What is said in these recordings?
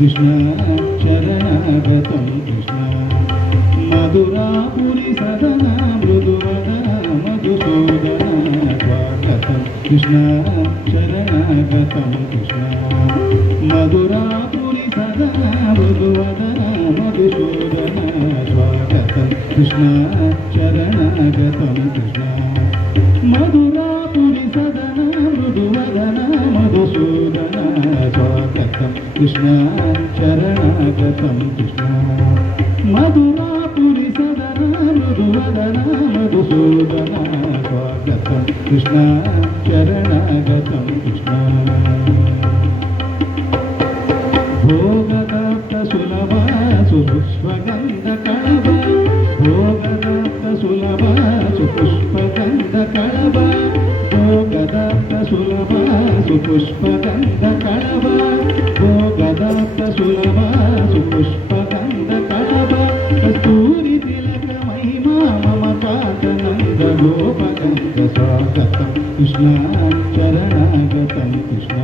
कृष्ण चरणागतं कृष्ण मधुरापुरि सदना मृदुवदना मधुसूदना स्वागतं कृष्ण चरणागतं कृष्ण मधुरापुरि सदना मृदुवदना मधुसूदना स्वागतं कृष्ण चरणागतं कृष्ण मधुरा కృష్ణ శరణాగతం కృష్ణ. మధురాపురి సదనా మధువదనా మధుసూదనా స్వాగతం కృష్ణ శరణాగతం కృష్ణ. कृष्ण चरणागतं कृष्ण।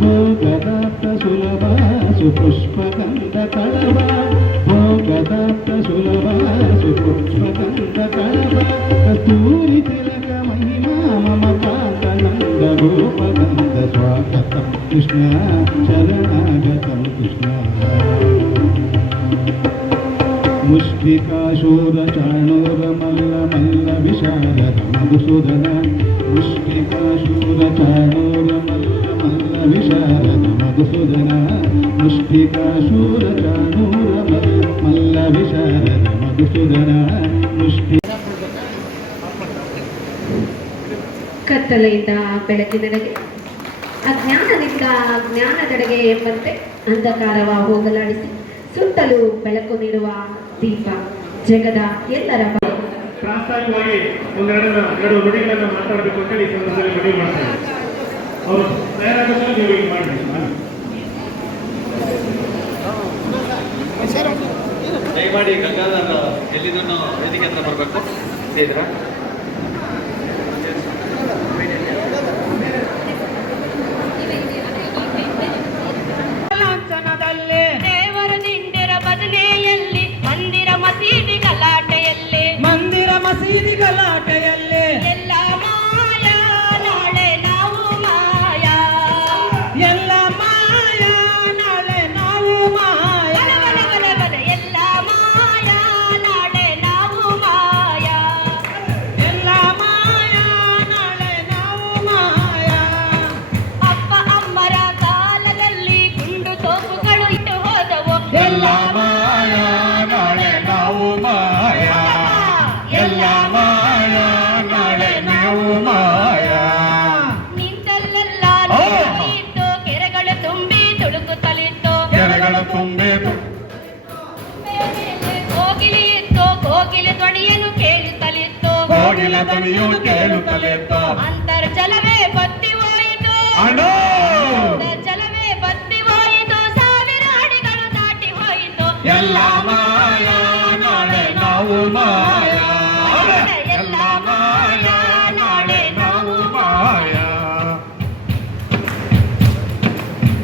भोगदात्त सुलभा सुपुष्पगन्धकणवा भोगदात्त सुलभा सुपुष्पगन्धकणवा कस्तूरि तिलक कृष्ण। चरणागतं कृष्ण। मुष्टिकाशूरचाणूरमल्लमल्लविशालरमधुसूदन ಚಾಣೂರ ಮಲ್ಲ ವಿಶಾರದ ಮುಷ್ಟಿ ಕತ್ತಲೆಯಿಂದ ಬೆಳಕಿನೆಡೆಗೆ ಅಜ್ಞಾನದಿಂದ ಜ್ಞಾನದೆಡೆಗೆ ಎಂಬಂತೆ ಅಂಧಕಾರವ ಹೋಗಲಾಡಿಸಿ ಸುತ್ತಲೂ ಬೆಳಕು ನೀಡುವ ದೀಪ, ಜಗದ ಎಲ್ಲರ ಪ್ರಾಸ್ತಾವಿಕವಾಗಿ ಒಂದೆರಡು ಎರಡು ನುಡಿಗಳನ್ನು ಮಾತಾಡಬೇಕು ಅಂತೇಳಿ ಈ ಸಂದರ್ಭದಲ್ಲಿ ಮನವಿ ಮಾಡ್ತಾರೆ ಅವರು ತಯಾರಾಗಬೇಕು ನೀವು ಈಗ ಮಾಡಿ. ದಯಮಾಡಿ ಗಂಗಾಧರ್ ಎಲ್ಲಿದನ್ನು ವೇದಿಕೆ ಅಂತ ಬರಬೇಕು. ಇದ್ದೀರಾ ಎಲ್ಲ ಮಾಯಾ ನಾಳೆ ನಾವು ಮಾಯಾ. ಎಲ್ಲ ಮಾಯಾ ನಾಳೆ ನಾವು ಮಾಯಾ. ನಿಂತಲ್ಲೆಲ್ಲ ಕೆರೆಗಳು ತುಂಬಿ ತುಳುಕುತ್ತಲಿತ್ತು ಕೆರೆಗಳ ತುಂಬೆ ಕೋಗಿಲಿ ಇತ್ತು ಕೋಗಿಲೆ ಧ್ವನಿಯನ್ನು ಕೇಳುತ್ತಲಿತ್ತು ಕೋಗಿಲ ಧ್ವನಿಯು ಕೇಳುತ್ತಲಿತ್ತು. ಎಲ್ಲ ಮಾಯಾ ನಾಳೆ ನಾವು ಮಾಯಾ ಎಲ್ಲ ಮಾಯಾ ನಾಳೆ ನಾವು ಮಾಯಾ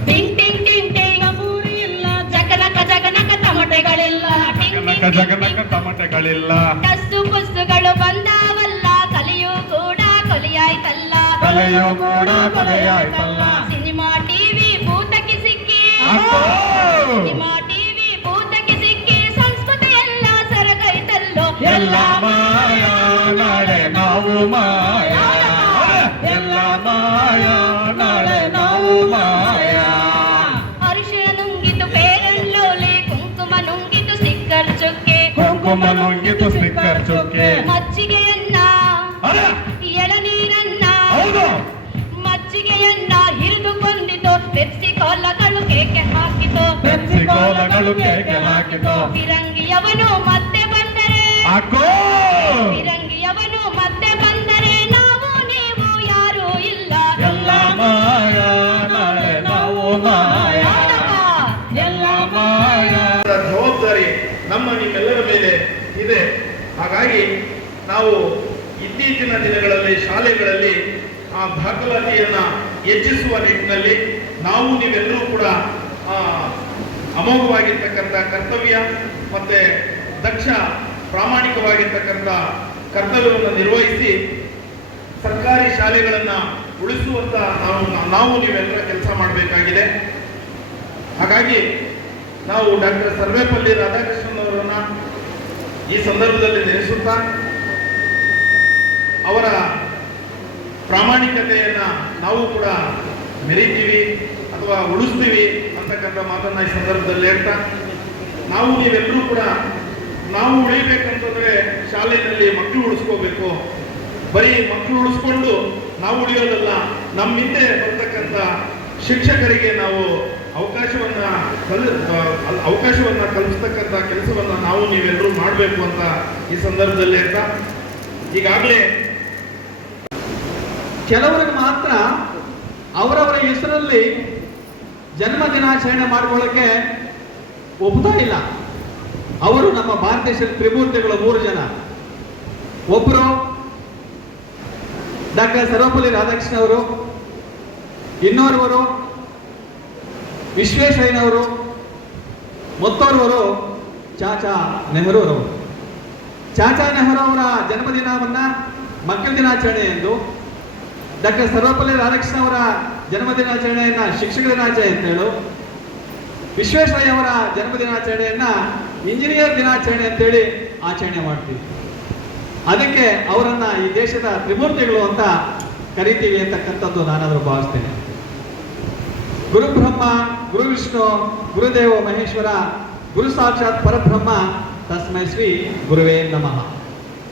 ಟಿಂಗ್ ಟಿಂಗ್ ಟಿಂಗ್ ಟಿಂಗ್ ಮೂರಿ ಇಲ್ಲ ಜಗನಕ ಜಗನಕ ತಮಟೆಗಳಿಲ್ಲ ಟಿಂಗ್ ಜಗನಕ ಟಿಂಗ್ ಜಗನಕ ಟಮಟೆಗಳಿಲ್ಲ ಟಸ್ಸು ಪುಸ್ಸುಗಳು ಬಂದಾವಲ್ಲ ಕಲಿಯು ಕೂಡ ಕೊಲಿಯಾಯ್ತಲ್ಲ ಕಲೆಯು ಕೂಡ ಕೊಲೆಯಾಯ್ತಲ್ಲ ಸಿನಿಮಾ ಟಿವಿ ಭೂತಕ್ಕೆ ಸಿಕ್ಕಿ ಅಪ್ಪೋ! ಸಿನಿಮಾ ಎಲ್ಲ ಮಾಯ ನಾಳೆ ನಾವು ಮಾಯ. ಎಲ್ಲ ಮಾಯ ನಾಳೆ ನಾವು ಮಾಯ. ಅರಿಶಿಣ ನುಂಗಿತು ಪೇರಲ್ಲೋಲೆ ಕುಂಕುಮ ನುಂಗಿತು ಸಿಕ್ಕರ್ ಚುಕ್ಕೆ. ಕುಂಕುಮ ನುಂಗಿತು ಸ್ಟಿಕ್ಕರ್ ಚುಕ್ಕೆ. ಮಜ್ಜಿಗೆಯನ್ನ ಎಳನೀರನ್ನ ಮಜ್ಜಿಗೆಯನ್ನ ಹಿರಿದು ಕೊಂದಿತು ಪೆಪ್ಸಿ ಕೋಲಗಳು ಕೇಕೆ ಹಾಕಿತು. ಪೆಪ್ಸಿ ಕೋಲಗಳು ಕೇಕೆ ಹಾಕಿತು. ಫಿರಂಗಿಯವನು ಮತ್ತೆ ಸಾಕೋ ರಂಗಿಯವನು ಮತ್ತೆ ಬಂದರೆ ನಾವು ನೀವು ಯಾರು ಇಲ್ಲ. ಎಲ್ಲ ಮಾಯ ನಾವು ಮಾಯ. ಎಲ್ಲ ಮಾಯ. ಜವಾಬ್ದಾರಿ ನಮ್ಮ ನಿಮ್ಮೆಲ್ಲರ ಮೇಲೆ ಇದೆ. ಹಾಗಾಗಿ ನಾವು ಇತ್ತೀಚಿನ ದಿನಗಳಲ್ಲಿ ಶಾಲೆಗಳಲ್ಲಿ ಆ ದಾಖಲಾತಿಯನ್ನ ಹೆಚ್ಚಿಸುವ ನಿಟ್ಟಿನಲ್ಲಿ ನಾವು ನೀವೆಲ್ಲರೂ ಕೂಡ ಅಮೋಘವಾಗಿರ್ತಕ್ಕಂಥ ಕರ್ತವ್ಯ ಮತ್ತೆ ದಕ್ಷ ಪ್ರಾಮಾಣಿಕವಾಗಿರ್ತಕ್ಕಂಥ ಕರ್ತವ್ಯವನ್ನು ನಿರ್ವಹಿಸಿ ಸರ್ಕಾರಿ ಶಾಲೆಗಳನ್ನು ಉಳಿಸುವಂತ ನಾವು ನಾವು ನೀವೆಲ್ಲ ಕೆಲಸ ಮಾಡಬೇಕಾಗಿದೆ. ಹಾಗಾಗಿ ನಾವು ಡಾಕ್ಟರ್ ಸರ್ವೇಪಲ್ಲಿ ರಾಧಾಕೃಷ್ಣನ್ ಅವರನ್ನ ಈ ಸಂದರ್ಭದಲ್ಲಿ ನೆನೆಸುತ್ತಾ ಅವರ ಪ್ರಾಮಾಣಿಕತೆಯನ್ನು ನಾವು ಕೂಡ ಮೆರಿತೀವಿ ಅಥವಾ ಉಳಿಸ್ತೀವಿ ಅಂತಕ್ಕಂಥ ಮಾತನ್ನ ಈ ಸಂದರ್ಭದಲ್ಲಿ ಹೇಳ್ತಾ, ನಾವು ನೀವೆಲ್ಲರೂ ಕೂಡ ನಾವು ಉಳಿಬೇಕಂತಂದ್ರೆ ಶಾಲೆಯಲ್ಲಿ ಮಕ್ಕಳು ಉಳಿಸ್ಕೋಬೇಕು. ಬರೀ ಮಕ್ಕಳು ಉಳಿಸ್ಕೊಂಡು ನಾವು ಉಳಿಯೋದಲ್ಲ ನಮ್ಮ ಹಿಂದೆ ಬರ್ತಕ್ಕಂಥ ಶಿಕ್ಷಕರಿಗೆ ನಾವು ಅವಕಾಶವನ್ನ ಕಲ್ ಅವಕಾಶವನ್ನ ಕಲ್ಪಿಸ್ತಕ್ಕಂಥ ಕೆಲಸವನ್ನ ನಾವು ನೀವೆಲ್ಲರೂ ಮಾಡಬೇಕು ಅಂತ ಈ ಸಂದರ್ಭದಲ್ಲಿ ಅಂತ ಈಗಾಗಲೇ ಕೆಲವರಿಗೆ ಮಾತ್ರ ಅವರವರ ಹೆಸರಲ್ಲಿ ಜನ್ಮ ದಿನಾಚರಣೆ ಮಾಡ್ಕೊಳ್ಳೋಕೆ ಒಪ್ತಾ ಇಲ್ಲ ಅವರು ನಮ್ಮ ಭಾರತ ದೇಶದ ತ್ರಿಮೂರ್ತಿಗಳು ಮೂರು ಜನ. ಒಬ್ಬರು ಡಾಕ್ಟರ್ ಸರ್ವಪಲ್ಲಿ ರಾಧಾಕೃಷ್ಣ ಅವರು, ಇನ್ನೋರ್ವರು ವಿಶ್ವೇಶ್ವರಯ್ಯನವರು ಮತ್ತೋರ್ವರು ಚಾಚಾ ನೆಹರು ಅವರು. ಚಾಚಾ ನೆಹರು ಅವರ ಜನ್ಮದಿನವನ್ನ ಮಕ್ಕಳ ದಿನಾಚರಣೆ ಎಂದು, ಡಾಕ್ಟರ್ ಸರ್ವಪಲ್ಲಿ ರಾಧಾಕೃಷ್ಣ ಅವರ ಜನ್ಮ ದಿನಾಚರಣೆಯನ್ನ ಶಿಕ್ಷಕ ದಿನಾಚರಣೆ ಅಂತ ಹೇಳು, ವಿಶ್ವೇಶ್ವರಯ್ಯ ಅವರ ಜನ್ಮ ದಿನಾಚರಣೆಯನ್ನ ಇಂಜಿನಿಯರ್ ದಿನಾಚರಣೆ ಅಂತೇಳಿ ಆಚರಣೆ ಮಾಡ್ತೀವಿ. ಅದಕ್ಕೆ ಅವರನ್ನ ಈ ದೇಶದ ತ್ರಿಮೂರ್ತಿಗಳು ಅಂತ ಕರಿತೀವಿ ಅಂತಕ್ಕಂಥದ್ದು ನಾನಾದರೂ ಭಾವಿಸ್ತೇನೆ. ಗುರು ಬ್ರಹ್ಮ, ಗುರು ವಿಷ್ಣು ಗುರುದೇವ ಮಹೇಶ್ವರ, ಗುರು ಸಾಕ್ಷಾತ್ ಪರಬ್ರಹ್ಮ, ತಸ್ಮೈ ಶ್ರೀ ಗುರುವೇ ನಮಃ.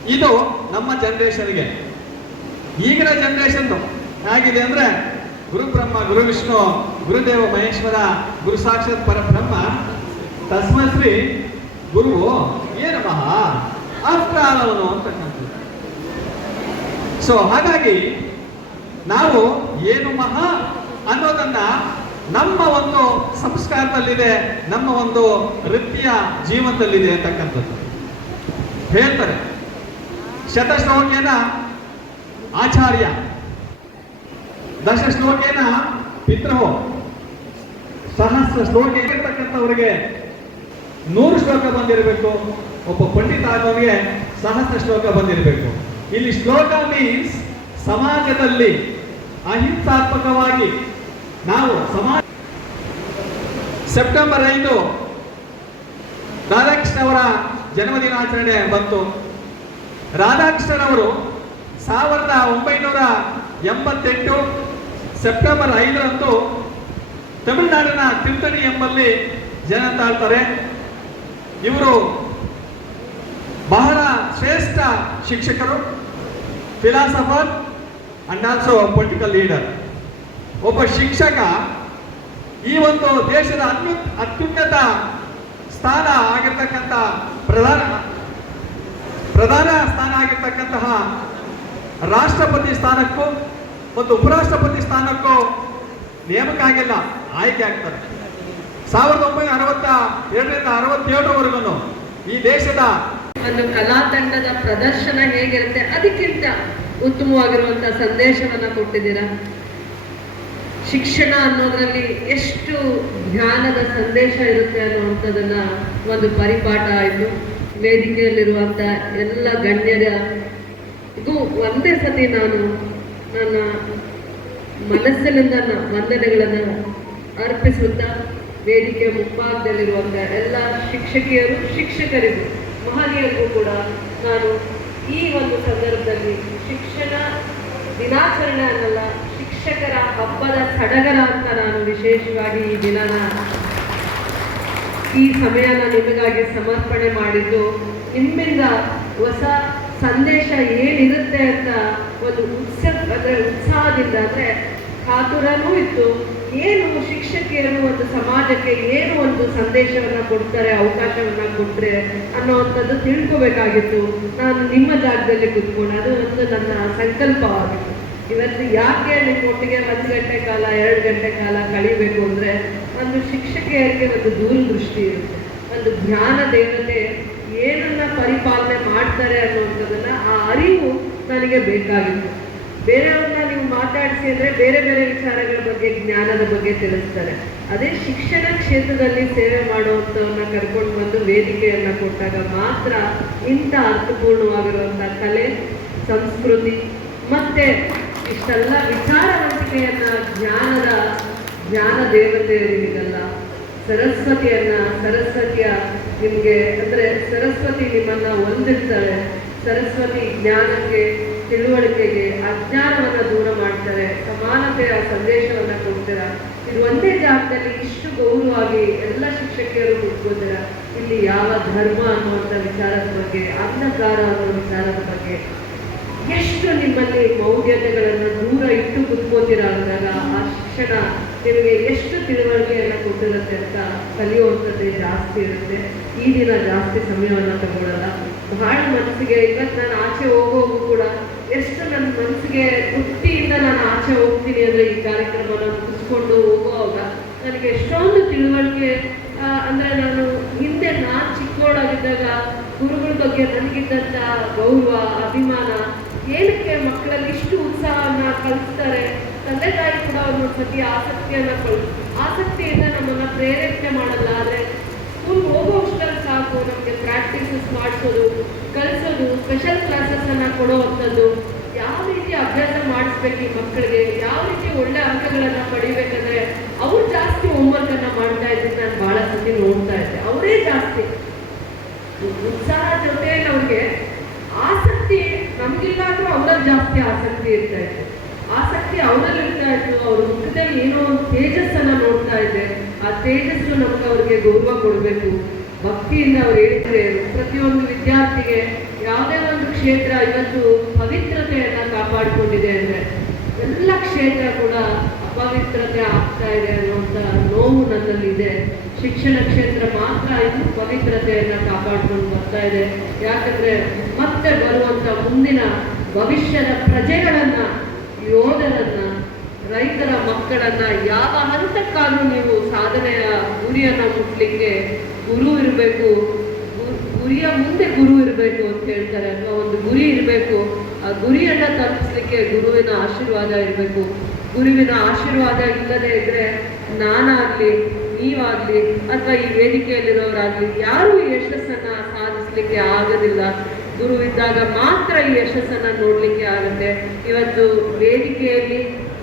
ಇದು ನಮ್ಮ ಜನರೇಷನ್ಗೆ ಈಗಿನ ಜನರೇಷನ್ ಹೇಗಿದೆ ಅಂದ್ರೆ ಗುರು ಬ್ರಹ್ಮ, ಗುರು ವಿಷ್ಣು ಗುರುದೇವ ಮಹೇಶ್ವರ, ಗುರು ಸಾಕ್ಷಾತ್ ಪರಬ್ರಹ್ಮ, ತಸ್ಮೈ ಶ್ರೀ ಗುರು ಏನು ಮಹಾ ಅಪ್ರಾಣವನು ಅಂತಕ್ಕಂಥದ್ದು ಸೊ ಹಾಗಾಗಿ ನಾವು ಏನು ಮಹಾ ಅನ್ನೋದನ್ನ ನಮ್ಮ ಒಂದು ಸಂಸ್ಕಾರದಲ್ಲಿದೆ, ನಮ್ಮ ಒಂದು ವೃತ್ತಿಯ ಜೀವನದಲ್ಲಿದೆ ಅಂತಕ್ಕಂಥದ್ದು. ಹೇಳ್ತಾರೆ, ಶತಶ್ಲೋಕೇನ ಆಚಾರ್ಯ ದಶ ಶ್ಲೋಕೇನ ಪಿತೃಹೋ ಸಹಸ್ರ ಶ್ಲೋಕ ಇರ್ತಕ್ಕಂಥವ್ರಿಗೆ ನೂರು ಶ್ಲೋಕ ಬಂದಿರಬೇಕು, ಒಬ್ಬ ಪಂಡಿತ ಆಗೋನಿಗೆ ಸಹಸ್ರ ಶ್ಲೋಕ ಬಂದಿರಬೇಕು. ಇಲ್ಲಿ ಶ್ಲೋಕ ಮೀನ್ಸ್ ಸಮಾಜದಲ್ಲಿ ಅಹಿಂಸಾತ್ಮಕವಾಗಿ ನಾವು ಸಮಾಜ ಸೆಪ್ಟೆಂಬರ್ ಐದು ರಾಧಾಕೃಷ್ಣ ಅವರ ಜನ್ಮದಿನಾಚರಣೆ ಬಂತು. ರಾಧಾಕೃಷ್ಣನವರು ಸಾವಿರದ ಒಂಬೈನೂರ ಎಂಬತ್ತೆಂಟು ಸೆಪ್ಟೆಂಬರ್ ಐದರಂದು ತಮಿಳುನಾಡಿನ ತಿರುತಣಿ ಎಂಬಲ್ಲಿ ಜನ ತಾಳ್ತಾರೆ. ಇವರು ಬಹಳ ಶ್ರೇಷ್ಠ ಶಿಕ್ಷಕರು philosopher and also political leader ಒಬ್ಬ ಶಿಕ್ಷಕ ಈ ಒಂದು ದೇಶದ ಅತ್ಯು, ಅತ್ಯುನ್ನತ ಸ್ಥಾನ ಆಗಿರ್ತಕ್ಕಂಥ ಪ್ರಧಾನ ಪ್ರಧಾನ ಸ್ಥಾನ ಆಗಿರ್ತಕ್ಕಂತಹ ರಾಷ್ಟ್ರಪತಿ ಸ್ಥಾನಕ್ಕೂ ಮತ್ತು ಉಪರಾಷ್ಟ್ರಪತಿ ಸ್ಥಾನಕ್ಕೂ ನೇಮಕ ಆಗಿಲ್ಲ ಆಯ್ಕೆ ಆಗ್ತಾರೆ. ಸಾವಿರದ ಒಂಬೈನೂರ ಅರವತ್ತ ಎರಡರಿಂದ ಅರವತ್ತೇಳರವರೆಗೂ ಈ ದೇಶದ ಒಂದು ಕಲಾ ತಂಡದ ಪ್ರದರ್ಶನ ಹೇಗಿರುತ್ತೆ? ಅದಕ್ಕಿಂತ ಉತ್ತಮವಾಗಿರುವಂತ ಸಂದೇಶವನ್ನ ಕೊಟ್ಟಿದ್ದೀರಾ? ಶಿಕ್ಷಣ ಅನ್ನೋದ್ರಲ್ಲಿ ಎಷ್ಟು ಜ್ಞಾನದ ಸಂದೇಶ ಇರುತ್ತೆ ಅನ್ನುವಂಥದ್ದನ್ನ ಒಂದು ಪರಿಪಾಠ ಆಯಿತು. ವೇದಿಕೆಯಲ್ಲಿರುವಂತ ಎಲ್ಲ ಗಣ್ಯರ ಇದು ಒಂದೇ ಸತಿ ನಾನು ನನ್ನ ಮನಸ್ಸಿನಿಂದ ವಂದನೆಗಳನ್ನು ಅರ್ಪಿಸುತ್ತಾ ವೇದಿಕೆ ಮುಂಭಾಗದಲ್ಲಿರುವಂಥ ಎಲ್ಲ ಶಿಕ್ಷಕಿಯರು, ಶಿಕ್ಷಕರಿಗೂ, ಮಹನೀಯರಿಗೂ ಕೂಡ ನಾನು ಈ ಒಂದು ಸಂದರ್ಭದಲ್ಲಿ ಶಿಕ್ಷಣ ದಿನಾಚರಣೆ ಅನ್ನಲ್ಲ, ಶಿಕ್ಷಕರ ಹಬ್ಬದ ಸಡಗರ ಅಂತ ನಾನು ವಿಶೇಷವಾಗಿ ಈ ದಿನನ ಈ ಸಮಯನ ನಿಮಗಾಗಿ ಸಮರ್ಪಣೆ ಮಾಡಿದ್ದು, ನಿಮ್ಮಿಂದ ಹೊಸ ಸಂದೇಶ ಏನಿರುತ್ತೆ ಅಂತ ಒಂದು ಉತ್ಸಾಹ ಅಂದರೆ ಉತ್ಸಾಹದಿಂದ, ಅಂದರೆ ಕಾತುರನೂ ಇತ್ತು. ಏನು ಶಿಕ್ಷಕಿಯರು ಒಂದು ಸಮಾಜಕ್ಕೆ ಏನು ಒಂದು ಸಂದೇಶವನ್ನ ಕೊಡ್ತಾರೆ, ಅವಕಾಶವನ್ನ ಕೊಟ್ಟರೆ ಅನ್ನೋವಂಥದ್ದು ತಿಳ್ಕೋಬೇಕಾಗಿತ್ತು. ನಾನು ನಿಮ್ಮ ಜಾಗದಲ್ಲಿ ಕುತ್ಕೊಂಡು. ಅದು ಒಂದು ನನ್ನ ಸಂಕಲ್ಪವಾಗಿತ್ತು. ಇವತ್ತು ಯಾಕೆ ನಿಮ್ಮ ಒಟ್ಟಿಗೆ ಒಂದು ಗಂಟೆ ಕಾಲ, ಎರಡು ಗಂಟೆ ಕಾಲ ಕಳಿಬೇಕು ಅಂದ್ರೆ ಒಂದು ಶಿಕ್ಷಕಿಯರಿಗೆ ಒಂದು ದೂರದೃಷ್ಟಿ ಇರುತ್ತೆ. ಒಂದು ಜ್ಞಾನ ದೇವತೆ ಏನನ್ನ ಪರಿಪಾಲನೆ ಮಾಡ್ತಾರೆ ಅನ್ನುವಂಥದ್ದನ್ನ ಆ ಅರಿವು ನನಗೆ ಬೇಕಾಗಿತ್ತು. ಬೇರೆಯವ್ರನ್ನ ನೀವು ಮಾತಾಡಿಸಿ ಅಂದ್ರೆ ಬೇರೆ ಬೇರೆ ವಿಚಾರಗಳ ಬಗ್ಗೆ, ಜ್ಞಾನದ ಬಗ್ಗೆ ತಿಳಿಸ್ತಾರೆ. ಅದೇ ಶಿಕ್ಷಣ ಕ್ಷೇತ್ರದಲ್ಲಿ ಸೇವೆ ಮಾಡುವಂಥವ್ರನ್ನ ಕರ್ಕೊಂಡು ಬಂದು ವೇದಿಕೆಯನ್ನ ಕೊಟ್ಟಾಗ ಮಾತ್ರ ಇಂಥ ಅರ್ಥಪೂರ್ಣವಾಗಿರುವಂಥ ಕಲೆ, ಸಂಸ್ಕೃತಿ ಮತ್ತೆ ಇಷ್ಟೆಲ್ಲ ವಿಚಾರವಂತಿಕೆಯನ್ನ ಜ್ಞಾನದ, ಜ್ಞಾನ ದೇವತೆ ನಿಮಗಲ್ಲ, ಸರಸ್ವತಿಯನ್ನ, ಸರಸ್ವತಿಯ ನಿಮಗೆ ಅಂದ್ರೆ ಸರಸ್ವತಿ ನಿಮ್ಮನ್ನ ಹೊಂದಿರ್ತಾರೆ. ಸರಸ್ವತಿ ಜ್ಞಾನಕ್ಕೆ ತಿಳುವಳಿಕೆಗೆ ಅಜ್ಞಾನವನ್ನ ದೂರ ಮಾಡ್ತಾರೆ, ಸಮಾನತೆಯ ಸಂದೇಶವನ್ನ ಕೊಡ್ತೀರ. ಇದು ಒಂದೇ ಜಾಗದಲ್ಲಿ ಇಷ್ಟು ಗೌರವವಾಗಿ ಎಲ್ಲ ಶಿಕ್ಷಕಿಯರು ಕೂತ್ಕೋತೀರ ಇಲ್ಲಿ ಯಾವ ಧರ್ಮ ಅನ್ನುವಂಥ ವಿಚಾರದ ಬಗ್ಗೆ, ಅಂಧಕಾರ ಅನ್ನೋ ವಿಚಾರದ ಬಗ್ಗೆ ಎಷ್ಟು ನಿಮ್ಮಲ್ಲಿ ಮೌಲ್ಯತೆಗಳನ್ನು ದೂರ ಇಟ್ಟು ಕುತ್ಕೋತೀರಾ ಅಂದಾಗ ಆ ಶಿಕ್ಷಣ ನಿಮಗೆ ಎಷ್ಟು ತಿಳುವಳಿಕೆಯನ್ನು ಕೊಟ್ಟಿರುತ್ತೆ ಅಂತ ಕಲಿಯುವಂಥದ್ದೇ ಜಾಸ್ತಿ ಇರುತ್ತೆ. ಈ ದಿನ ಜಾಸ್ತಿ ಸಮಯವನ್ನು ತಗೊಳ್ಳಲ್ಲ ಬಹಳ ಮನಸ್ಸಿಗೆ ಇವತ್ತು ನಾನು ಆಚೆ ಹೋಗುವಾಗ ಕೂಡ ಎಷ್ಟು ನನ್ನ ಮನಸ್ಸಿಗೆ ತೃಪ್ತಿಯಿಂದ ನಾನು ಆಚೆ ಹೋಗ್ತೀನಿ ಅಂದರೆ ಈ ಕಾರ್ಯಕ್ರಮನ ಮುಗಿಸ್ಕೊಂಡು ಹೋಗುವಾಗ ನನಗೆ ಎಷ್ಟೊಂದು ತಿಳುವಳಿಕೆ ಅಂದರೆ ನಾನು ಹಿಂದೆ ನಾನು ಚಿಕ್ಕವಳಾಗಿದ್ದಾಗ ಗುರುಗಳ ಬಗ್ಗೆ ನನಗಿದ್ದಂಥ ಗೌರವ, ಅಭಿಮಾನ, ಏನಕ್ಕೆ ಮಕ್ಕಳಲ್ಲಿ ಇಷ್ಟು ಉತ್ಸಾಹನ ಕಲಿಸ್ತಾರೆ, ತಂದೆ ತಾಯಿ ಕೂಡ ಒಂದೊಂದು ಸತಿ ಆಸಕ್ತಿಯನ್ನು ಕಲ್ ಆಸಕ್ತಿಯಿಂದ ನಮ್ಮನ್ನು ಪ್ರೇರೇಪಣೆ ಮಾಡಲ್ಲ, ಆದರೆ ಸ್ಕೂಲ್ ಹೋಗೋ ಅಷ್ಟರಲ್ಲಿ ಸಾಕು, ನಮಗೆ ಪ್ರಾಕ್ಟೀಸಸ್ ಮಾಡಿಸೋದು ಕಲಿಸೋದು ಸ್ಪೆಷಲ್ ಕ್ಲಾಸಸ್ ಅನ್ನ ಕೊಡುವಂಥದ್ದು ಯಾವ ರೀತಿ ಅಭ್ಯಾಸ ಮಾಡಿಸ್ಬೇಕು ಈ ಮಕ್ಕಳಿಗೆ? ಯಾವ ರೀತಿ ಒಳ್ಳೆ ಅಂಕಗಳನ್ನ ಪಡಿಬೇಕಂದ್ರೆ ಅವ್ರು ಜಾಸ್ತಿ ಹೋಮ್ವರ್ಕ್ ಅನ್ನ ಮಾಡ್ತಾ ಇದ್ದೀನಿ ನಾನು ಬಹಳ ಸತಿ ನೋಡ್ತಾ ಇದ್ದೆ. ಅವರೇ ಜಾಸ್ತಿ. ಉತ್ಸಾಹ ಜೊತೆ ನಮಗೆ ಆಸಕ್ತಿ, ನಮ್ಗಿಲ್ಲ ಆದ್ರೂ ಅವರಲ್ಲಿ ಜಾಸ್ತಿ ಆಸಕ್ತಿ ಇರ್ತಾ ಇತ್ತು. ಆಸಕ್ತಿ ಅವರಲ್ಲಿ ಇರ್ತಾ ಇತ್ತು, ಅವ್ರ ಮುಖದಲ್ಲಿ ಏನೋ ಒಂದು ತೇಜಸ್ಸನ್ನ ನೋಡ್ತಾ ಇದೆ ಆ ತೇಜಸ್ಸು ನಮ್ಗೆ ಅವ್ರಿಗೆ ಗೌರವ ಕೊಡಬೇಕು. ಭಕ್ತಿಯಿಂದ ಅವ್ರು ಹೇಳಿದ್ರೆ ಪ್ರತಿಯೊಂದು ವಿದ್ಯಾರ್ಥಿಗೆ ಯಾವುದೇ ಒಂದು ಕ್ಷೇತ್ರ ಇವತ್ತು ಪವಿತ್ರತೆಯನ್ನು ಕಾಪಾಡಿಕೊಂಡಿದೆ ಅಂದರೆ ಎಲ್ಲ ಕ್ಷೇತ್ರ ಕೂಡ ಅಪವಿತ್ರತೆ ಆಗ್ತಾ ಇದೆ ಅನ್ನುವಂಥ ನೋವು ನನ್ನಲ್ಲಿದೆ. ಶಿಕ್ಷಣ ಕ್ಷೇತ್ರ ಮಾತ್ರ ಇದು ಪವಿತ್ರತೆಯನ್ನು ಕಾಪಾಡ್ಕೊಂಡು ಬರ್ತಾ ಇದೆ. ಯಾಕಂದರೆ ಮತ್ತೆ ಬರುವಂಥ ಮುಂದಿನ ಭವಿಷ್ಯದ ಪ್ರಜೆಗಳನ್ನು, ಯೋಧರನ್ನ ರೈತರ ಮಕ್ಕಳನ್ನ ಯಾವ ಹಂತಕ್ಕಾದ್ರೂ ನೀವು ಸಾಧನೆಯ ಗುರಿಯನ್ನ ಮುಟ್ಲಿಕ್ಕೆ ಗುರು ಇರಬೇಕು. ಗುರಿಯ ಮುಂದೆ ಗುರು ಇರಬೇಕು ಅಂತ ಹೇಳ್ತಾರೆ ಅಥವಾ ಒಂದು ಗುರಿ ಇರಬೇಕು. ಆ ಗುರಿಯನ್ನ ತಲುಪಿಸ್ಲಿಕ್ಕೆ ಗುರುವಿನ ಆಶೀರ್ವಾದ ಇರಬೇಕು. ಗುರುವಿನ ಆಶೀರ್ವಾದ ಇಲ್ಲದೆ ಇದ್ರೆ ನಾನಾಗ್ಲಿ, ನೀವಾಗ್ಲಿ ಅಥವಾ ಈ ವೇದಿಕೆಯಲ್ಲಿರೋರಾಗ್ಲಿ ಯಾರು ಯಶಸ್ಸನ್ನ ಸಾಧಿಸ್ಲಿಕ್ಕೆ ಆಗೋದಿಲ್ಲ. ಗುರು ಇದ್ದಾಗ ಮಾತ್ರ ಈ ಯಶಸ್ಸನ್ನ ನೋಡ್ಲಿಕ್ಕೆ ಆಗುತ್ತೆ. ಇವತ್ತು ವೇದಿಕೆಯಲ್ಲಿ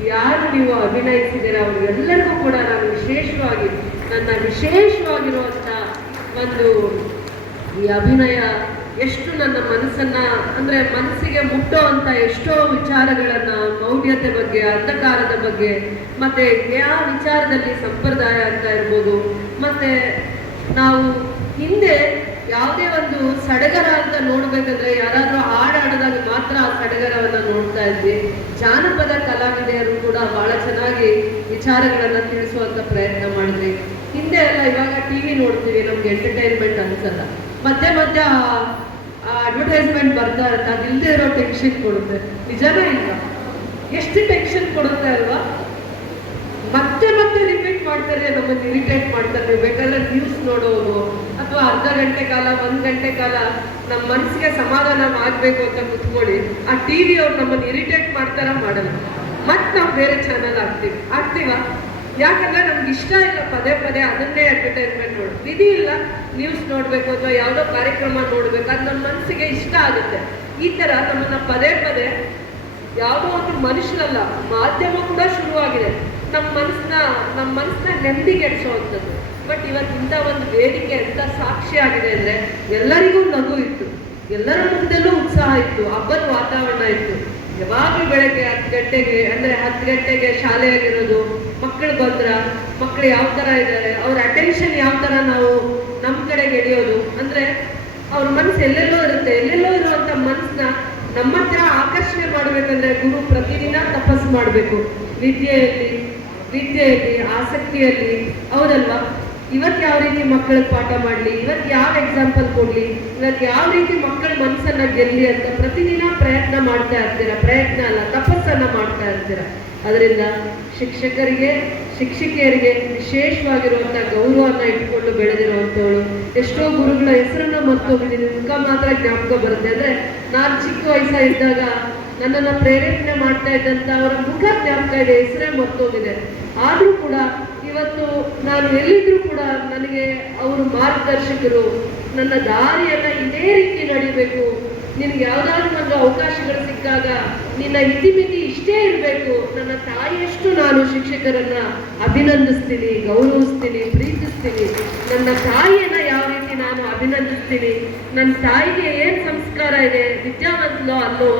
ಯಾರು ನೀವು ಅಭಿನಯಿಸಿದ್ದೀರ ಅವರಿಗೆಲ್ಲರಿಗೂ ಕೂಡ ನಾನು ವಿಶೇಷವಾಗಿ, ನನ್ನ ವಿಶೇಷವಾಗಿರುವಂಥ ಒಂದು ಈ ಅಭಿನಯ, ಎಷ್ಟು ನನ್ನ ಮನಸ್ಸನ್ನು, ಅಂದ್ರೆ ಮನಸ್ಸಿಗೆ ಮುಟ್ಟುವಂಥ ಎಷ್ಟೋ ವಿಚಾರಗಳನ್ನು, ಮೌಢ್ಯತೆ ಬಗ್ಗೆ, ಅಂಧಕಾರದ ಬಗ್ಗೆ, ಮತ್ತೆ ಯಾವ ವಿಚಾರದಲ್ಲಿ ಸಂಪ್ರದಾಯ ಅಂತ ಇರ್ಬೋದು, ಮತ್ತೆ ನಾವು ಹಿಂದೆ ಯಾವುದೇ ಒಂದು ಸಡಗರ ಅಂತ ನೋಡ್ಬೇಕಂದ್ರೆ ಯಾರಾದ್ರೂ ಹಾಡಾಡಿದಾಗ ಮಾತ್ರ ಆ ಸಡಗರವನ್ನ ನೋಡ್ತಾ ಇದ್ವಿ. ಜಾನಪದ ಕಲಾವಿದೆಯರು ಕೂಡ ಬಹಳ ಚೆನ್ನಾಗಿ ವಿಚಾರಗಳನ್ನ ತಿಳಿಸುವಂತ ಪ್ರಯತ್ನ ಮಾಡಿದ್ವಿ. ಹಿಂದೆ ಎಲ್ಲ ಇವಾಗ ಟಿವಿ ನೋಡ್ತೀವಿ, ನಮ್ಗೆ ಎಂಟರ್ಟೈನ್ಮೆಂಟ್ ಅನ್ಸಲ್ಲ. ಮತ್ತೆ ಮತ್ತೆ ಅಡ್ವರ್ಟೈಸ್ಮೆಂಟ್ ಬರ್ತಾ ಇರುತ್ತೆ, ಅದು ಇಲ್ಲದೆ ಇರೋ ಟೆನ್ಷನ್ ಕೊಡುತ್ತೆ. ನಿಜನೇ ಇಲ್ಲ. ಎಷ್ಟು ಟೆನ್ಷನ್ ಕೊಡುತ್ತೆ ಅಲ್ವಾ? ಮತ್ತೆ ಮತ್ತೆ ರಿಪೀಟ್ ಮಾಡ್ತಾರೆ, ನಮ್ಮನ್ನು ಇರಿಟೇಟ್ ಮಾಡ್ತಾರೆ. ಬೇಕಾದ್ರೆ ನ್ಯೂಸ್ ನೋಡೋದು ಅಥವಾ ಅರ್ಧ ಗಂಟೆ ಕಾಲ, ಒಂದು ಗಂಟೆ ಕಾಲ ನಮ್ಮ ಮನಸ್ಸಿಗೆ ಸಮಾಧಾನ ಆಗಬೇಕು ಅಂತ ಕುತ್ಕೊಳ್ಳಿ, ಆ ಟಿವಿ ಅವ್ರು ನಮ್ಮನ್ನು ಇರಿಟೇಟ್ ಮಾಡ್ತಾರ, ಮಾಡಲ್ಲ. ಮತ್ತೆ ನಾವು ಬೇರೆ ಚಾನಲ್ ಆಗ್ತೀವಿ ಆಗ್ತೀವ ಯಾಕಂದ್ರೆ ನಮ್ಗೆ ಇಷ್ಟ ಇಲ್ಲ ಪದೇ ಪದೇ ಅದನ್ನೇ ಅಡ್ವರ್ಟೈಸ್ಮೆಂಟ್ ನೋಡು ವಿಧಿ ಇಲ್ಲ ನ್ಯೂಸ್ ನೋಡಬೇಕು ಅಥವಾ ಯಾವುದೋ ಕಾರ್ಯಕ್ರಮ ನೋಡಬೇಕು, ಅದು ನಮ್ಮ ಮನಸ್ಸಿಗೆ ಇಷ್ಟ ಆಗುತ್ತೆ. ಈ ತರ ನಮ್ಮನ್ನ ಪದೇ ಪದೇ ಯಾವುದೋ ಒಂದು ಮನುಷ್ಯನಲ್ಲ, ಮಾಧ್ಯಮ ಕೂಡ ಶುರುವಾಗಿದೆ. ನಮ್ಮ ಮನಸ್ಸನ್ನ ನಮ್ಮ ಮನಸ್ಸನ್ನ ನೆಮ್ಮದಿಗೆಡಿಸುವಂಥದ್ದು ಬಟ್ ಇವತ್ತು ಇಂಥ ಒಂದು ವೇದಿಕೆ ಅಂತ ಸಾಕ್ಷಿ ಆಗಿದೆ ಅಂದ್ರೆ ಎಲ್ಲರಿಗೂ ನಗು ಇತ್ತು. ಎಲ್ಲರ ಮುಂದೆಲ್ಲೂ ಉತ್ಸಾಹ ಇತ್ತು, ಹಬ್ಬದ ವಾತಾವರಣ ಇತ್ತು. ಯಾವಾಗಲೂ ಬೆಳಗ್ಗೆ ಹತ್ತು ಗಂಟೆಗೆ, ಅಂದ್ರೆ ಹತ್ತು ಗಂಟೆಗೆ ಶಾಲೆಯಲ್ಲಿರೋದು ಮಕ್ಕಳು ಬಂದ್ರ ಮಕ್ಕಳು ಯಾವ ಥರ ಇದ್ದಾರೆ, ಅವ್ರ ಅಟೆನ್ಷನ್ ಯಾವ ಥರ ನಾವು ನಮ್ಮ ಕಡೆಗೆ ಎಳೆಯೋದು ಅಂದ್ರೆ ಅವ್ರ ಮನಸ್ಸು ಎಲ್ಲೆಲ್ಲೋ ಇರುತ್ತೆ. ಎಲ್ಲೆಲ್ಲೋ ಇರುವಂಥ ಮನಸ್ಸನ್ನ ನಮ್ಮ ಹತ್ರ ಆಕರ್ಷಣೆ ಮಾಡಬೇಕಂದ್ರೆ ಗುರು ಪ್ರತಿದಿನ ತಪಸ್ಸು ಮಾಡಬೇಕು. ವಿದ್ಯೆಯಲ್ಲಿ ವಿದ್ಯೆಯಲ್ಲಿ, ಆಸಕ್ತಿಯಲ್ಲಿ, ಹೌದಲ್ವಾ? ಇವತ್ತು ಯಾವ ರೀತಿ ಮಕ್ಕಳಿಗೆ ಪಾಠ ಮಾಡಲಿ ಇವತ್ತು ಯಾವ ಎಕ್ಸಾಂಪಲ್ ಕೊಡ್ಲಿ ಇವತ್ತು ಯಾವ ರೀತಿ ಮಕ್ಕಳ ಮನಸ್ಸನ್ನ ಗೆಲ್ಲಿ ಅಂತ ಪ್ರತಿದಿನ ಪ್ರಯತ್ನ ಮಾಡ್ತಾ ಇರ್ತೀರ? ಪ್ರಯತ್ನ ಅಲ್ಲ, ತಪಸ್ಸನ್ನ ಮಾಡ್ತಾ ಇರ್ತೀರ? ಅದರಿಂದ ಶಿಕ್ಷಕರಿಗೆ, ಶಿಕ್ಷಕಿಯರಿಗೆ ವಿಶೇಷವಾಗಿರುವಂಥ ಗೌರವನ ಇಟ್ಕೊಂಡು ಬೆಳೆದಿರುವಂಥವಳು ಎಷ್ಟೋ ಗುರುಗಳ ಹೆಸರನ್ನ ಮರ್ತೋಗಿದ್ದೀನಿ ಮುಖ ಮಾತ್ರ ಜ್ಞಾಪಕ ಬರುತ್ತೆ. ಅಂದ್ರೆ ನಾನು ಚಿಕ್ಕ ವಯಸ್ಸ ಇದ್ದಾಗ ನನ್ನನ್ನು ಪ್ರೇರೇಪಣೆ ಮಾಡ್ತಾ ಇದ್ದಂಥ ಅವರ ಮುಖ ಜ್ಞಾಪಕ ಇದೆ, ಹೆಸರೇ ಮರ್ತೋಗಿದೆ. ಆದರೂ ಕೂಡ ಇವತ್ತು ನಾನು ಎಲ್ಲಿದ್ರೂ ಕೂಡ ನನಗೆ ಅವರು ಮಾರ್ಗದರ್ಶಕರು, ನನ್ನ ದಾರಿಯನ್ನ ಇದೇ ರೀತಿ ನಡಿಬೇಕು. ನಿನ್ಗೆ ಯಾವ್ದಾದ್ರು ಒಂದು ಅವಕಾಶಗಳು ಸಿಕ್ಕಾಗ ನಿನ್ನ ಇತಿಮಿತಿ ಇಷ್ಟೇ ಇರಬೇಕು. ನನ್ನ ತಾಯಿಯಷ್ಟು ನಾನು ಶಿಕ್ಷಕರನ್ನ ಅಭಿನಂದಿಸ್ತೀನಿ, ಗೌರವಿಸ್ತೀನಿ, ಪ್ರೀತಿಸ್ತೀನಿ. ನನ್ನ ತಾಯಿಯನ್ನ ಯಾವ ರೀತಿ ನಾನು ಅಭಿನಂದಿಸ್ತೀನಿ, ನನ್ನ ತಾಯಿಗೆ ಏನ್ ಸಂಸ್ಕಾರ ಇದೆ ವಿದ್ಯಾವಂತಲೋ ಅಲ್ಲೋ,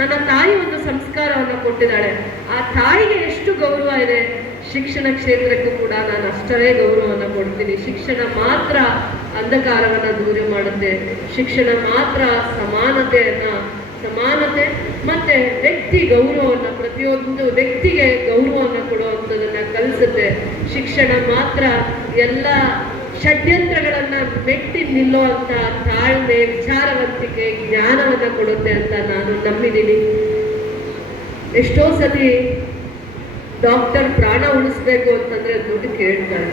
ನನ್ನ ತಾಯಿ ಒಂದು ಸಂಸ್ಕಾರವನ್ನು ಕೊಟ್ಟಿದ್ದಾಳೆ. ಆ ತಾಯಿಗೆ ಎಷ್ಟು ಗೌರವ ಇದೆ ಶಿಕ್ಷಣ ಕ್ಷೇತ್ರಕ್ಕೂ ಕೂಡ ನಾನು ಅಷ್ಟರೇ ಗೌರವವನ್ನು ಕೊಡ್ತೀನಿ. ಶಿಕ್ಷಣ ಮಾತ್ರ ಅಂಧಕಾರವನ್ನು ದೂರ ಮಾಡುತ್ತೆ. ಶಿಕ್ಷಣ ಮಾತ್ರ ಸಮಾನತೆಯನ್ನು, ಸಮಾನತೆ ಮತ್ತೆ ವ್ಯಕ್ತಿ ಗೌರವವನ್ನು, ಪ್ರತಿಯೊಂದು ವ್ಯಕ್ತಿಗೆ ಗೌರವವನ್ನು ಕೊಡುವಂಥದ್ದನ್ನು ಕಲಿಸುತ್ತೆ. ಶಿಕ್ಷಣ ಮಾತ್ರ ಎಲ್ಲ ಷಡ್ಯಂತ್ರಗಳನ್ನ ಮೆಟ್ಟಿ ನಿಲ್ಲುವಂತ ತಾಳ್ಮೆ, ವಿಚಾರವಂತಿಕೆ, ಜ್ಞಾನವನ್ನ ಕೊಡುತ್ತೆ ಅಂತ ನಾನು ನಂಬಿದ್ದೀನಿ. ಎಷ್ಟೋ ಸತಿ ಡಾಕ್ಟರ್ ಪ್ರಾಣ ಉಳಿಸ್ಬೇಕು ಅಂತಂದ್ರೆ ದುಡ್ಡು ಕೇಳ್ತಾರೆ.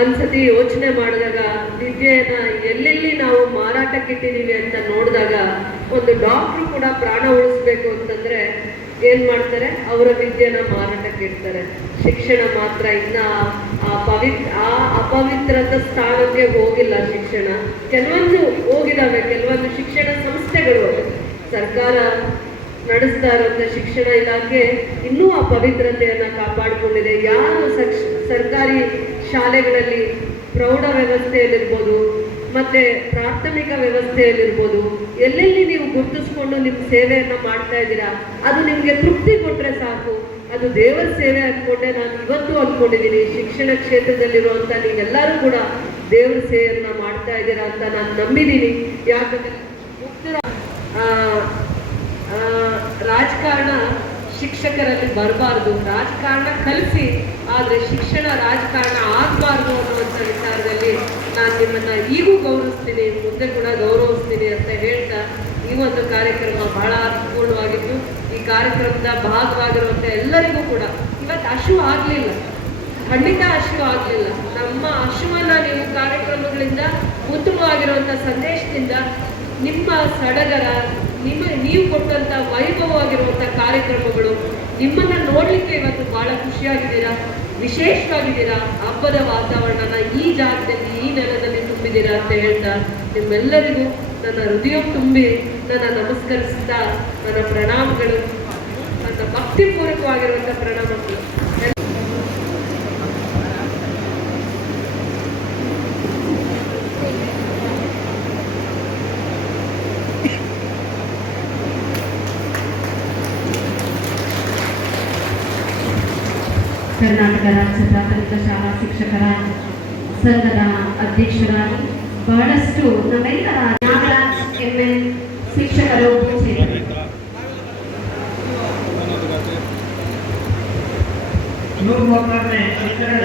ಒಂದ್ಸತಿ ಯೋಚನೆ ಮಾಡಿದಾಗ ವಿದ್ಯೆಯನ್ನ ಎಲ್ಲೆಲ್ಲಿ ನಾವು ಮಾರಾಟಕ್ಕೆ ಇಟ್ಟಿದ್ದೀವಿ ಅಂತ ನೋಡಿದಾಗ, ಒಂದು ಡಾಕ್ಟ್ರು ಕೂಡ ಪ್ರಾಣ ಉಳಿಸ್ಬೇಕು ಅಂತಂದ್ರೆ ಏನ್ ಮಾಡ್ತಾರೆ? ಅವರ ವಿದ್ಯೆನ ಮಾರಾಟಕ್ಕೆ ಇಡ್ತಾರೆ. ಶಿಕ್ಷಣ ಮಾತ್ರ ಇನ್ನ ಆ ಪವಿತ್ರ, ಆ ಅಪವಿತ್ರದ ಸ್ಥಾನಕ್ಕೆ ಹೋಗಿಲ್ಲ ಶಿಕ್ಷಣ. ಕೆಲವೊಂದು ಹೋಗಿದ್ದಾವೆ ಕೆಲವೊಂದು ಶಿಕ್ಷಣ ಸಂಸ್ಥೆಗಳು. ಸರ್ಕಾರ ನಡೆಸ್ತಾ ಇರುವಂತ ಶಿಕ್ಷಣ ಇಲಾಖೆ ಇನ್ನೂ ಆ ಪವಿತ್ರತೆಯನ್ನು ಕಾಪಾಡಿಕೊಂಡಿದೆ. ಯಾರು ಸರ್ಕಾರಿ ಶಾಲೆಗಳಲ್ಲಿ ಪ್ರೌಢ ವ್ಯವಸ್ಥೆಯಲ್ಲಿರ್ಬೋದು, ಮತ್ತೆ ಪ್ರಾಥಮಿಕ ವ್ಯವಸ್ಥೆಯಲ್ಲಿರ್ಬೋದು, ಎಲ್ಲೆಲ್ಲಿ ನೀವು ಗುರುತಿಸ್ಕೊಂಡು ನಿಮ್ಮ ಸೇವೆಯನ್ನು ಮಾಡ್ತಾ ಇದ್ದೀರಾ, ಅದು ನಿಮಗೆ ತೃಪ್ತಿ ಕೊಟ್ಟರೆ ಸಾಕು. ಅದು ದೇವರ ಸೇವೆ ಅಂದ್ಕೊಂಡೆ ನಾನು ಇವತ್ತು ಅಂದ್ಕೊಂಡಿದ್ದೀನಿ ಶಿಕ್ಷಣ ಕ್ಷೇತ್ರದಲ್ಲಿರುವಂಥ ನೀವೆಲ್ಲರೂ ಕೂಡ ದೇವರ ಸೇವೆಯನ್ನು ಮಾಡ್ತಾ ಇದ್ದೀರಾ ಅಂತ ನಾನು ನಂಬಿದ್ದೀನಿ ಯಾಕಂದರೆ ಮುಕ್ತರ ರಾಜಕಾರಣ ಶಿಕ್ಷಕರಲ್ಲಿ ಬರಬಾರ್ದು. ರಾಜಕಾರಣ ಕಲಿಸಿ, ಆದರೆ ಶಿಕ್ಷಣ ರಾಜಕಾರಣ ಆಗಬಾರ್ದು ಅನ್ನುವಂಥ ವಿಚಾರದಲ್ಲಿ ನಾನು ನಿಮ್ಮನ್ನ ಈಗೂ ಗೌರವಿಸ್ತೀನಿ, ಮುಂದೆ ಕೂಡ ಗೌರವಿಸ್ತೀನಿ ಅಂತ ಹೇಳ್ತಾ ಈ ಒಂದು ಕಾರ್ಯಕ್ರಮ ಬಹಳ ಅರ್ಥಪೂರ್ಣವಾಗಿದ್ದು ಈ ಕಾರ್ಯಕ್ರಮದ ಭಾಗವಾಗಿರುವಂಥ ಎಲ್ಲರಿಗೂ ಕೂಡ ಇವತ್ತು ಹಶು ಆಗಲಿಲ್ಲ. ಖಂಡಿತ ಅಶು ಆಗಲಿಲ್ಲ. ನಮ್ಮ ಅಶುವನ್ನ ನೀವು ಕಾರ್ಯಕ್ರಮಗಳಿಂದ ಉತ್ತಮವಾಗಿರುವಂಥ ಸಂದೇಶದಿಂದ ನಿಮ್ಮ ಸಡಗರ ನಿಮ್ಮ ನೀವು ಕೊಟ್ಟಂತ ವೈಭವವಾಗಿರುವಂಥ ಕಾರ್ಯಕ್ರಮಗಳು ನಿಮ್ಮನ್ನ ನೋಡ್ಲಿಕ್ಕೆ ಇವತ್ತು ಬಹಳ ಖುಷಿಯಾಗಿದ್ದೀರಾ? ವಿಶೇಷವಾಗಿದ್ದೀರಾ? ಹಬ್ಬದ ವಾತಾವರಣನ ಈ ಜಾಗದಲ್ಲಿ, ಈ ನೆಲದಲ್ಲಿ ತುಂಬಿದ್ದೀರಾ ಅಂತ ಹೇಳ್ತಾ ನಿಮ್ಮೆಲ್ಲರಿಗೂ ನನ್ನ ಹೃದಯ ತುಂಬಿ ನನ್ನ ನಮಸ್ಕರಿಸ್ತಾ ನನ್ನ ಪ್ರಣಾಮಗಳು. ನನ್ನ ಭಕ್ತಿಪೂರ್ವಕವಾಗಿರುವಂಥ ಪ್ರಣಾಮಗಳು. ಕರ್ನಾಟಕ ರಾಜ್ಯ ಪ್ರಾಥಮಿಕ ಶಾಲಾ ಶಿಕ್ಷಕರ ಸಂಘದ ಅಧ್ಯಕ್ಷರಾಗಿ ಬಹಳಷ್ಟು ನಮ್ಮೆಲ್ಲರ ನಾಗರಾಜ್ ಎಂಎಲ್ ಶಿಕ್ಷಕರು ಸೇರಿ ನೂರ ಮೂವತ್ತಾರನೇ ಶಿಕ್ಷಣ